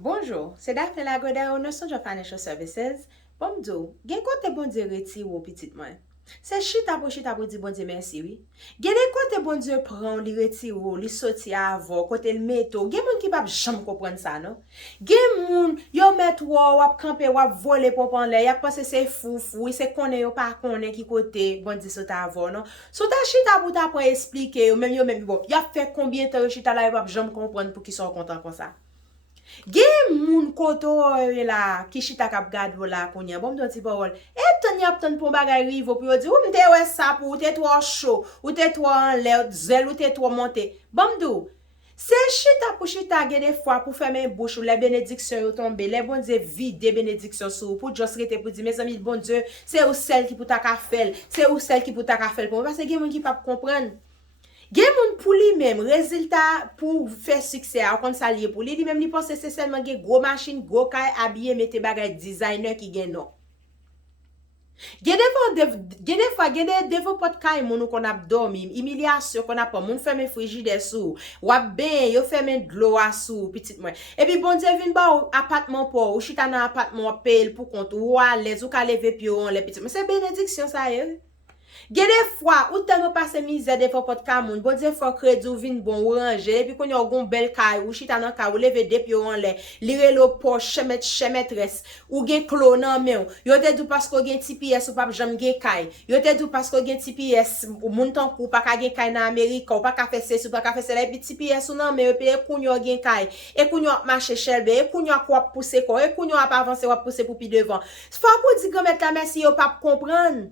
Bonjour, c'est Daphne Lagoda au Notion of Financial Services. Bon m'dou, gen kote bon Dieu reti ou petit moi. C'est chita pour dire bon Dieu merci oui. Gen de kote bon Dieu prend li reti ou li soti avant kote le meto. Gen moun ki pa jam comprendre ça non. Gen moun yo met wap camper wap voler pour prendre l'air. Y a pensé c'est fou, c'est connaît yo pas connaît qui côté bon Dieu sota avant non. Sota chita pour ta pour expliquer ou même yo même bon. Y a fait combien de temps chita là wap jam comprendre pour qui sont content comme ça. Gen moun koto la ki chita kap gad la konya bon don ti parole ton yap ton pour bagay rivo pour di ou mte wè ça pour ou te trop chaud ou te trop en l'air zel ou te trop monté bon dou c'est chita pour chita gen des fois pour fermer bouche ou les bénédictions yo tombe les bon Dieu vide des bénédictions sur pour juste rete pour dire mes amis bon Dieu c'est ou celle qui pour ta ka faire c'est ou celle qui pour ta ka faire pour parce que gen moun qui pas comprendre. Gen moun pour lui même résultat pour faire succès comme ça lié pour lui même il pense c'est seulement gen gros machine gros kay habillé mette bagay designer qui gen non. Gen des développement de kay moun qu'on a dormi humiliation qu'on a pas moun fermer frigidaire sous wap ben yo fermer de l'eau sous petite moi et puis bon Dieu vinn ba appartement pour ou chita dans appartement paye pour compte ou à l'aise ou ka lever pied on les petite mais c'est bénédiction ça y Gen des fois, ou t'en passe misère des fois pot ka moun, bon Dieu faut crédit ou vin bon ou ranger, puis qu'on y a gon bel kay ou chita nan ka ou leve depuis en l'air, lire le poche chemetresse ou gen clo nan men. Yo te dou parce que gen TPS ou pas jam gen kay. Yo te dou parce que gen TPS ou moun tan kou pas ka gen kay nan Amerika ou pas ka faire c'est ou pas ka faire c'est puis TPS ou nan men puis koun yo gen kay. Et koun yo marcher chelbe, et koun yo quoi pousser quoi, et koun yo pas avancer ou pousser pour pi devant. Faut qu'on dit grand mettre la merci yo pas comprendre.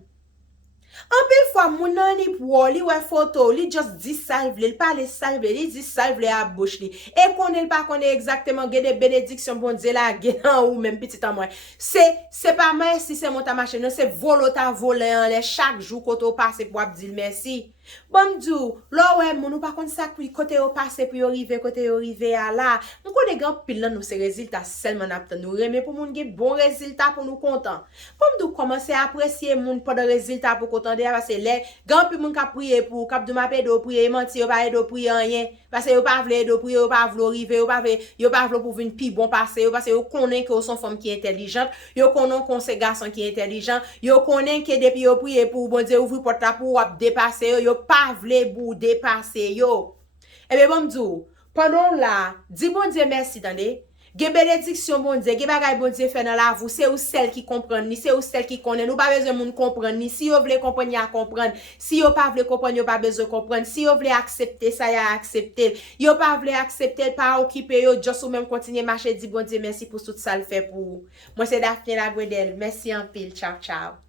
En pile fois moun nan li pou li wè photo li just di salve li parle salve li di salve li a bouche li et connaît pas connaît exactement gen des bénédictions bon Dieu la gen ou même petit en moi c'est pas merci c'est mon ta machine non c'est volota voler en les chaque jour koto passe pour dire merci bon dou là ouais moun pas kon ça puis côté au passer pour arriver côté arriver à là on connaît grand pile là nous ces résultats seulement n'attend nous remet pour moun gen bon résultat pour nous content bon dou commencer à apprécier moun pas de résultat pour content parce que les grand pile moun ka prier pour cap de ma pédo prier mentir yo pas do prier rien parce que yo pas vle do prier yo pas vle arriver yo pas vle pour venir pi bon passer parce que yo connaît que son femme qui est intelligente yo connaît qu'on c'est garçon qui est intelligent yo connaît que depuis yo prier pour bon Dieu ouvrir porte pour dépasser yo pas vle bou dépasser yo et bien bon m'dou pendant là dis bon Dieu merci tande gen bénédiction bon Dieu gen bagay bon Dieu fait dans la vous c'est ou celle qui comprend ni c'est ou celle qui connaît nous pas besoin moun comprendre ni si yo vle comprendre ya comprendre si yo pas vle comprendre yo pas besoin comprendre si yo vle accepter ça ya accepter yo pas vle accepter pas occuper yo juste ou même continuer marcher dit bon Dieu merci pour tout ça le fait pour moi c'est Daphne Lagodel merci en pile ciao ciao